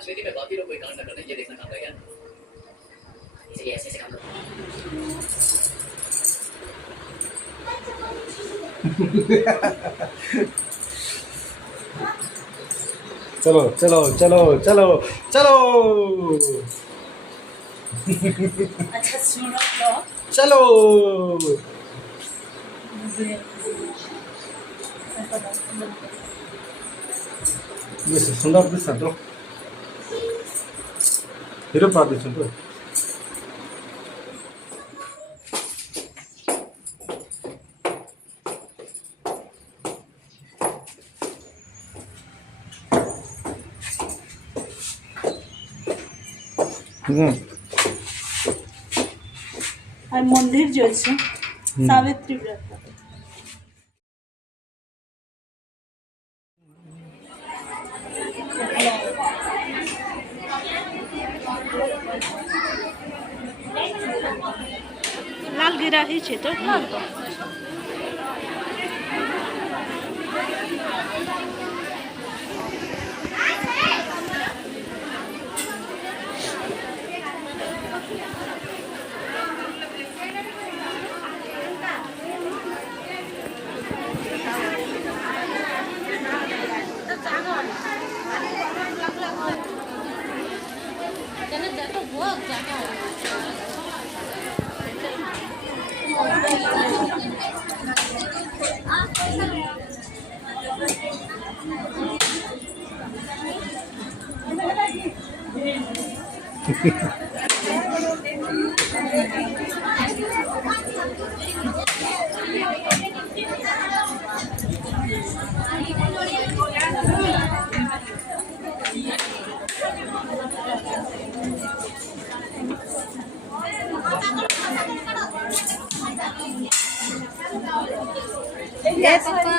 राजनीति में बाकी लोग कोई कांड न करते, ये देखना काम रह गया। इसलिए ऐसे ऐसे काम करो। चलो चलो चलो चलो चलो अच्छा सुनो तो चलो Bisa sundar bisa tuh. Hidup berarti tuh. আর মন্দির জ্বলছে সাবিত্রী ব্রত লাল গিরা হয়েছে তো লাল তো ये पापा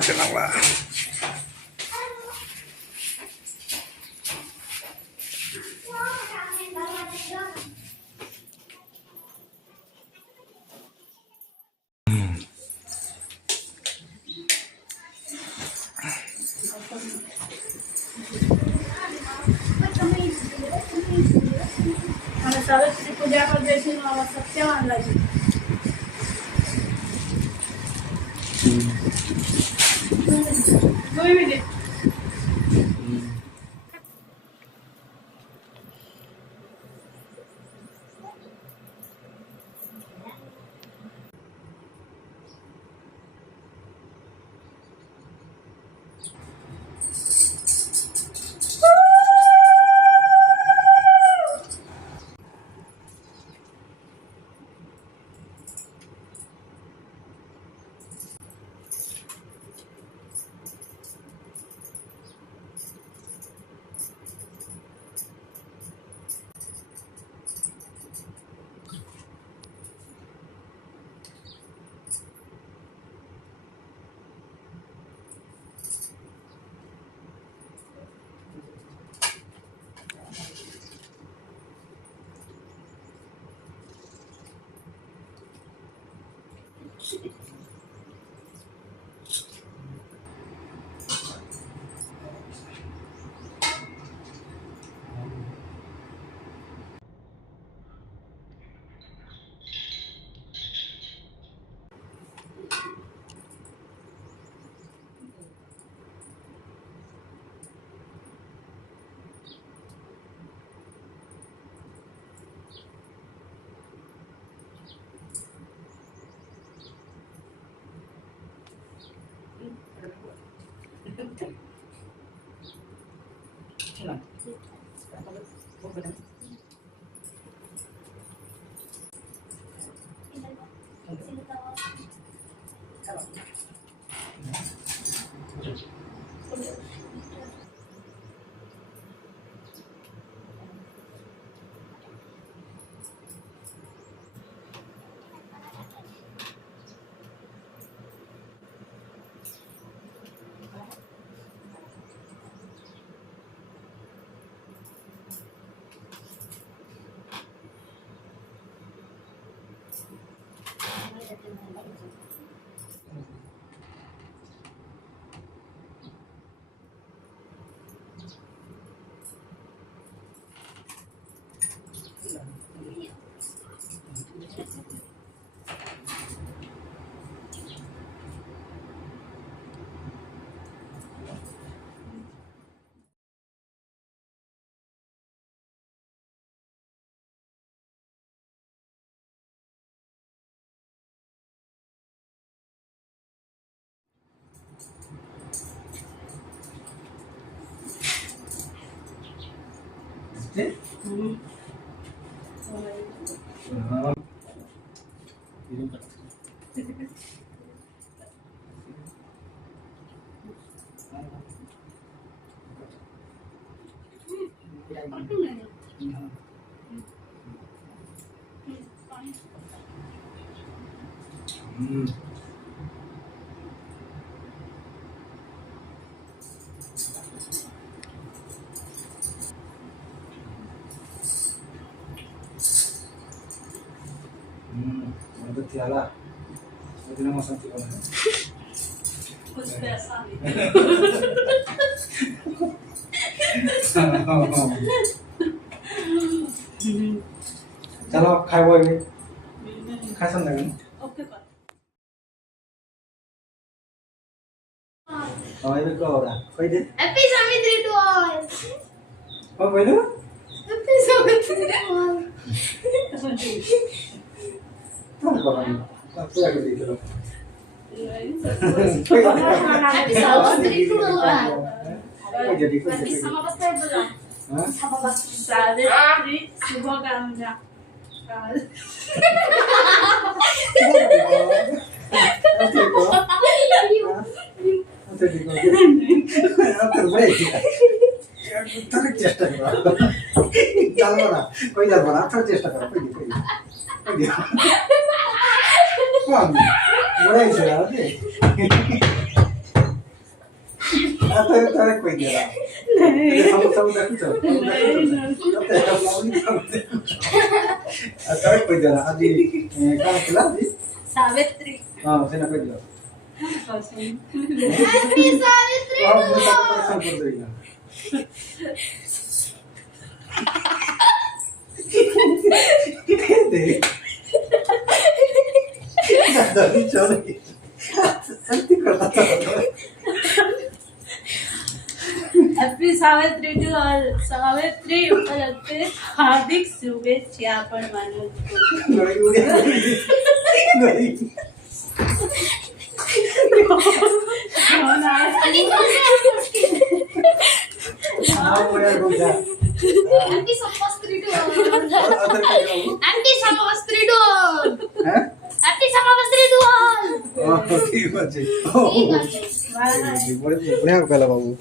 Tenang lah. सावित्री पूजा कर जैसे सत्यवान लगे कोई भी नहीं Tiada, jadi nama santi mana? कुछ पैसा नहीं चलो खाए वो भी खाए संग नहीं ओके पर और ये क्या हो रहा है कोई दे Happy Samitri to all. और कोई दे Happy Samitri to all. कौन बोला नहीं अब तो आगे देख लो Happy Samitri to all. कोई jadi कोई Happy jadi Samitri to all. हाँ सावित्री शुभकामना थोड़ी चेष्टा करो जाल बना कोई जाल बना थोड़ी चेष्टा करो कोई कौन बड़ा ही चला दे आता कोई दे रहा सब सब देखो चल आता कोई दे रहा अभी कहाँ खिला दी सावित्री हाँ उसे ना कोई दिया Happy Samitri और to मैं सब all. परेशान कर देगा दे दादी चल ऐसे करता था happy Savitri to all Savitri उपलब्ध हार्दिक शुभेच्छा आपण मानवतो नहीं उड़े नहीं कौन आहे हाँ उड़े गुजा Happy Samitri to all. Other का जाओ Happy Samitri to all. हैं Happy Samitri to all. हाँ ठीक है जी ठीक आहे. बड़े बड़े कहला बाबू